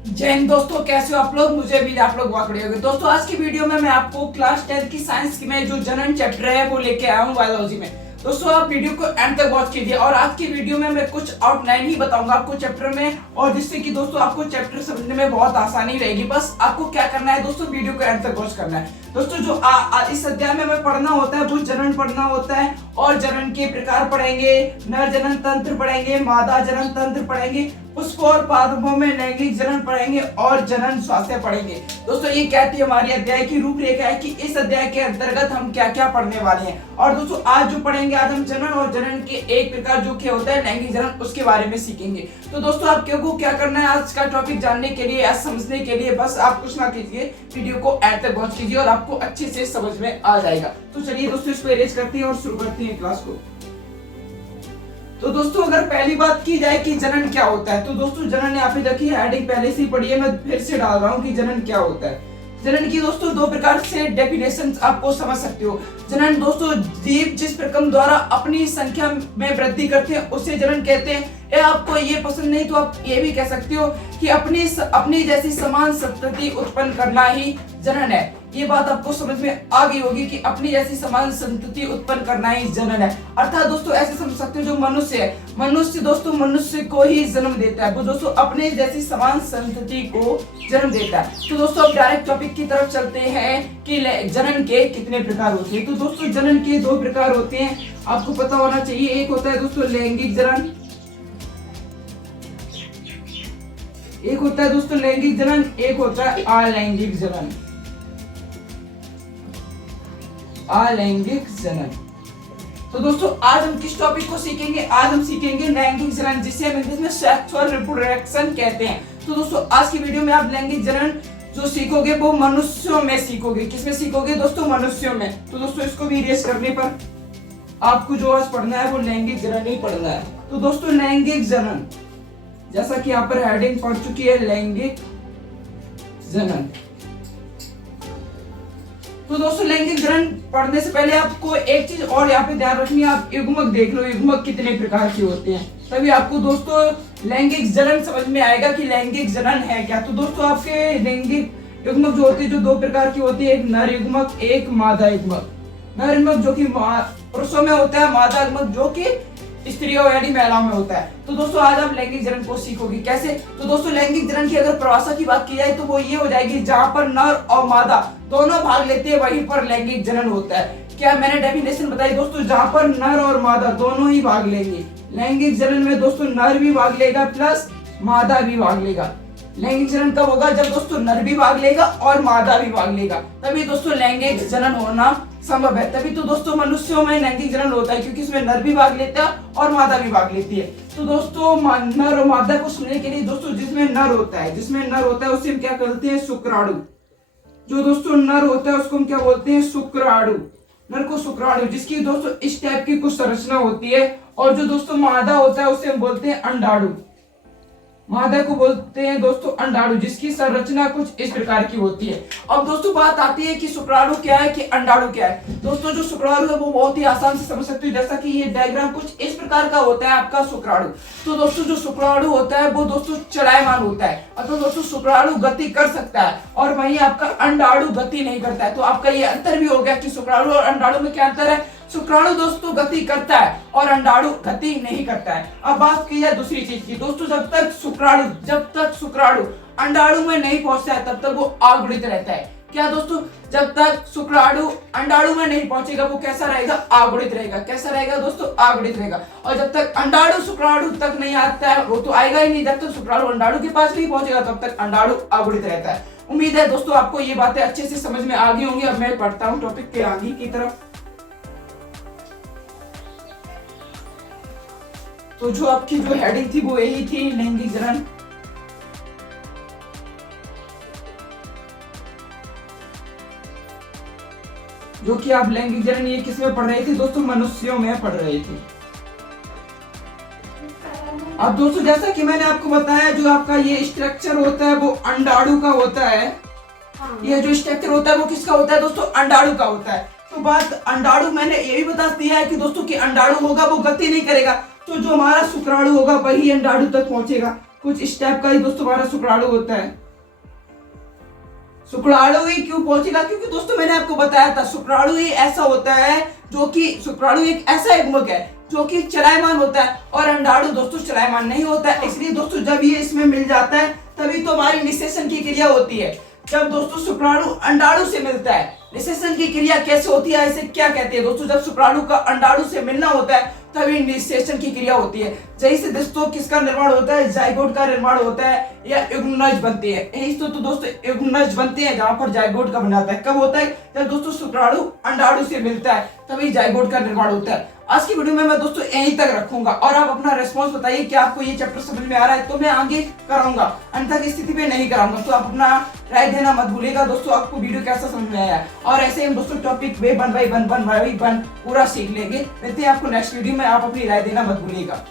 जय हिंद दोस्तों, कैसे हो आप लोग। मुझे भी आप लोग बहुत बढ़िया होंगे। दोस्तों आज की वीडियो में मैं आपको क्लास 10 की साइंस की में जो जनन चैप्टर है वो लेके आया हूँ बायोलॉजी में। दोस्तों आप वीडियो को एंड तक वॉच कीजिए और आज की वीडियो में मैं कुछ आउटलाइन ही बताऊंगा आपको चैप्टर में, और जिससे कि दोस्तों आपको चैप्टर समझने में बहुत आसानी रहेगी। बस आपको क्या करना है दोस्तों, वीडियो को एंड तक वॉच करना है। दोस्तों जो इस अध्याय में हमें पढ़ना होता है वो जनन पढ़ना होता है, और जनन के प्रकार पढ़ेंगे, नर जनन तंत्र पढ़ेंगे, मादा जनन तंत्र पढ़ेंगे, पुष्प और पादपों में लैंगिक जनन पढ़ेंगे और जनन स्वास्थ्य पढ़ेंगे। दोस्तों ये कहती है हमारी अध्याय की रूपरेखा है कि इस अध्याय के अंतर्गत हम क्या क्या पढ़ने वाले हैं। और दोस्तों आज जो पढ़ेंगे, आज हम जनन और जनन के एक प्रकार जो क्या होता है लैंगिक जनन, उसके बारे में सीखेंगे। तो दोस्तों आप क्यों क्या करना है आज का टॉपिक जानने के लिए, आज समझने के लिए, बस आप कुछ ना कीजिए, वीडियो को एंड तक वॉच कीजिए और आपको अच्छे से समझ में आ जाएगा। तो चलिए दोस्तों इसको इरेज करते हैं और शुरू करते हैं क्लास को। तो दोस्तों अगर पहली बात की जाए कि जनन क्या होता है, तो दोस्तों जनन यहाँ पे देखिए हेडिंग पहले से ही पढ़ी है, मैं फिर से डाल रहा हूँ कि जनन क्या होता है। जनन की दोस्तों दो प्रकार से डेफिनेशन आपको समझ सकते हो। जनन दोस्तों जीव जिस प्रक्रम द्वारा अपनी संख्या में वृद्धि करते हैं उसे जनन कहते हैं। या आपको ये पसंद नहीं तो आप ये भी कह सकते हो कि अपनी जैसी समान संतति उत्पन्न करना ही जनन है। ये बात आपको समझ में आ गई होगी कि अपनी जैसी समान संतति उत्पन्न करना ही जनन है। अर्थात दोस्तों ऐसे समझ सकते हो जो मनुष्य है, मनुष्य दोस्तों मनुष्य को ही जन्म देता है, वो दोस्तों अपने जैसी समान संतति को जन्म देता है। तो दोस्तों अब डायरेक्ट टॉपिक की तरफ चलते हैं कि जनन के कितने प्रकार होते हैं। तो दोस्तों जनन के दो प्रकार होते हैं, आपको पता होना चाहिए। एक होता है दोस्तों लैंगिक जनन, एक होता है दोस्तों लैंगिक जनन, एक होता है अलैंगिक जनन। अलैंगिक जनन। तो दोस्तों आज हम किस टॉपिक को सीखेंगे, आज हम सीखेंगे लैंगिक जनन, जिसे हम इंग्लिश में सेक्सुअल रिप्रोडक्शन कहते हैं। तो दोस्तों आज की वीडियो में आप लैंगिक जनन जो सीखोगे वो मनुष्यों में सीखोगे। किसमें सीखोगे दोस्तों, मनुष्यों में। तो दोस्तों इसको भी इरेज करने पर आपको जो आज पढ़ना है वो लैंगिक जनन ही पढ़ना है। तो दोस्तों लैंगिक जनन, जैसा कि यहाँ पर हेडिंग पढ़ चुकी है लैंगिक जनन। तो दोस्तों लैंगिक जनन पढ़ने से पहले आपको एक चीज और यहाँ पे ध्यान रखनी है, आप युग्मक देख लो, युग्मक कितने प्रकार के होते हैं, तभी आपको दोस्तों लैंगिक जनन समझ में आएगा कि लैंगिक जनन है क्या। तो दोस्तों आपके लैंगिक युग्मक जो होते हैं, जो दो प्रकार की होती है, एक नर युग्मक, एक मादा युग्मक। नर युग्मक जो कि पुरुषों में होता है, मादा युग्मक जो कि स्त्रियों यानी महिलाओं में होता है। तो दोस्तों आज आप लैंगिक जनन को सीखोगे कैसे। तो दोस्तों लैंगिक जनन की अगर परिभाषा की बात की जाए तो वो ये हो जाएगी, जहां पर नर और मादा दोनों भाग लेते हैं वहीं पर लैंगिक जनन होता है। क्या मैंने डेफिनेशन बताई दोस्तों, जहां पर नर और मादा दोनों ही भाग लेंगे। लैंगिक जनन में दोस्तों नर भी भाग लेगा प्लस मादा भी भाग लेगा। लैंगिक जनन कब होगा, जब दोस्तों नर भी भाग लेगा और मादा भी भाग लेगा, तभी दोस्तों लैंगिक जनन होना संभव है। तभी तो दोस्तों मनुष्यों में लैंगिक जनन होता है, क्योंकि इसमें नर भी भाग लेता है और मादा भी भाग लेती है। तो दोस्तों नर और मादा को सुनने के लिए दोस्तों जिसमें नर होता है, उसे हम क्या कहते हैं, शुक्राणु। जो दोस्तों नर होता है उसको हम क्या बोलते हैं, शुक्राणु। नर को शुक्राणु, जिसकी दोस्तों इस टाइप की कुछ संरचना होती है। और जो दोस्तों मादा होता है उसे हम बोलते हैं अंडाणु। मादा को बोलते हैं दोस्तों अंडाणु, जिसकी संरचना कुछ इस प्रकार की होती है। अब दोस्तों बात आती है कि शुक्राणु क्या है कि अंडाणु क्या है। दोस्तों जो शुक्राणु है वो बहुत ही आसान से समझ सकते हो, जैसा कि ये डायग्राम कुछ इस प्रकार का होता है आपका शुक्राणु। तो दोस्तों जो शुक्राणु होता है वो दोस्तों चलायमान होता है, अथवा दोस्तों शुक्राणु गति कर सकता है और वहीं आपका अंडाणु गति नहीं करता है। तो आपका ये अंतर भी हो गया कि शुक्राणु और अंडाणु में क्या अंतर है। शुक्राणु दोस्तों गति करता है और अंडाणु गति नहीं करता है। अब बात की जाए दूसरी चीज की, दोस्तों जब तक शुक्राणु अंडाणु में नहीं पहुंचता है तब तक वो अगुणित रहता है। क्या दोस्तों, जब तक शुक्राणु अंडाणु में नहीं पहुंचेगा वो कैसा रहेगा, अगुणित रहेगा। कैसा रहेगा दोस्तों, अगुणित रहेगा। और जब तक अंडाणु शुक्राणु तक नहीं आता है वो तो आएगा ही नहीं, जब तक शुक्राणु अंडाणु के पास नहीं पहुंचेगा तब तक अंडाणु अगुणित रहता है। उम्मीद है दोस्तों आपको ये बातें अच्छे से समझ में आ गई होंगी। अब मैं पढ़ता हूँ टॉपिक के आगे की तरफ। तो जो आपकी जो हेडिंग थी वो यही थी, लैंगिक जनन। जो कि आप लैंगिक जनन ये किस में पढ़ रहे थे दोस्तों, मनुष्यों में पढ़ रहे थे। अब दोस्तों जैसा कि मैंने आपको बताया, जो आपका ये स्ट्रक्चर होता है वो अंडाणु का होता है। ये जो स्ट्रक्चर होता है वो किसका होता है दोस्तों, अंडाणु का होता है। तो बात अंडाणु मैंने ये भी बता दिया है कि दोस्तों कि अंडाणु होगा वो गति नहीं करेगा, तो जो हमारा शुक्राणु होगा वही अंडाणु तक पहुंचेगा। कुछ इस टाइप का ही दोस्तों हमारा शुक्राणु होता है। शुक्राणु ही क्यों पहुंचेगा, क्योंकि दोस्तों मैंने आपको बताया था शुक्राणु ही ऐसा होता है जो कि शुक्राणु एक ऐसा युग्मक है जो कि चलायमान होता है और अंडाणु दोस्तों चलायमान नहीं होता है। इसलिए दोस्तों जब ये इसमें मिल जाता है तभी तो हमारी निषेचन की क्रिया होती है। जब दोस्तों शुक्राणु अंडाणु से मिलता है, निषेचन की क्रिया कैसे होती है, इसे क्या कहते हैं दोस्तों, जब शुक्राणु का अंडाणु से मिलना होता है तभी निषेचन की क्रिया होती है। जैसे दोस्तों किसका निर्माण होता है, जाइगोट का निर्माण होता है या युग्मनज बनते हैं। यही तो दोस्तों युग्मनज बनते हैं जहां पर जाइगोट का बनाता है। कब होता है, जब दोस्तों शुक्राणु अंडाणु से मिलता है तभी जाइगोट का निर्माण होता है। आज की वीडियो में मैं दोस्तों यहीं तक रखूंगा और आप अपना रिस्पॉन्स बताइए कि आपको ये चैप्टर समझ में आ रहा है तो मैं आगे कराऊंगा, अन्यथा की स्थिति पे नहीं कराऊंगा। तो आप अपना राय देना मत भूलिएगा दोस्तों, आपको वीडियो कैसा समझ में आया। और ऐसे ही हम दोस्तों टॉपिक वे 1 by 1 पूरा सीख लेंगे। मिलते हैं आपको नेक्स्ट वीडियो में, आप अपनी राय देना मत भूलिएगा।